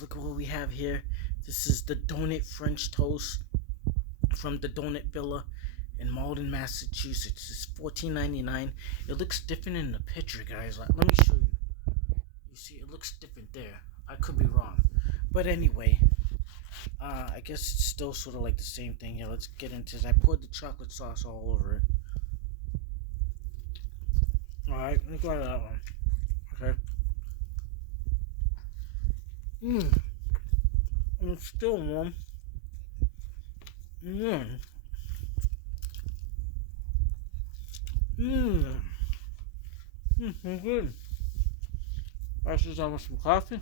Look at what we have here. This is the donut French toast from the Donut Villa in Malden, Massachusetts. It's $14.99. It looks different in the picture, guys. Let me show you. You see, it looks different there. I could be wrong, but anyway, I guess it's still sort of like the same thing here. Let's get into this. I poured the chocolate sauce all over it. All right, let me go to that one. Okay. And it's still warm. Mmm. Mmm. So good. I should have some coffee.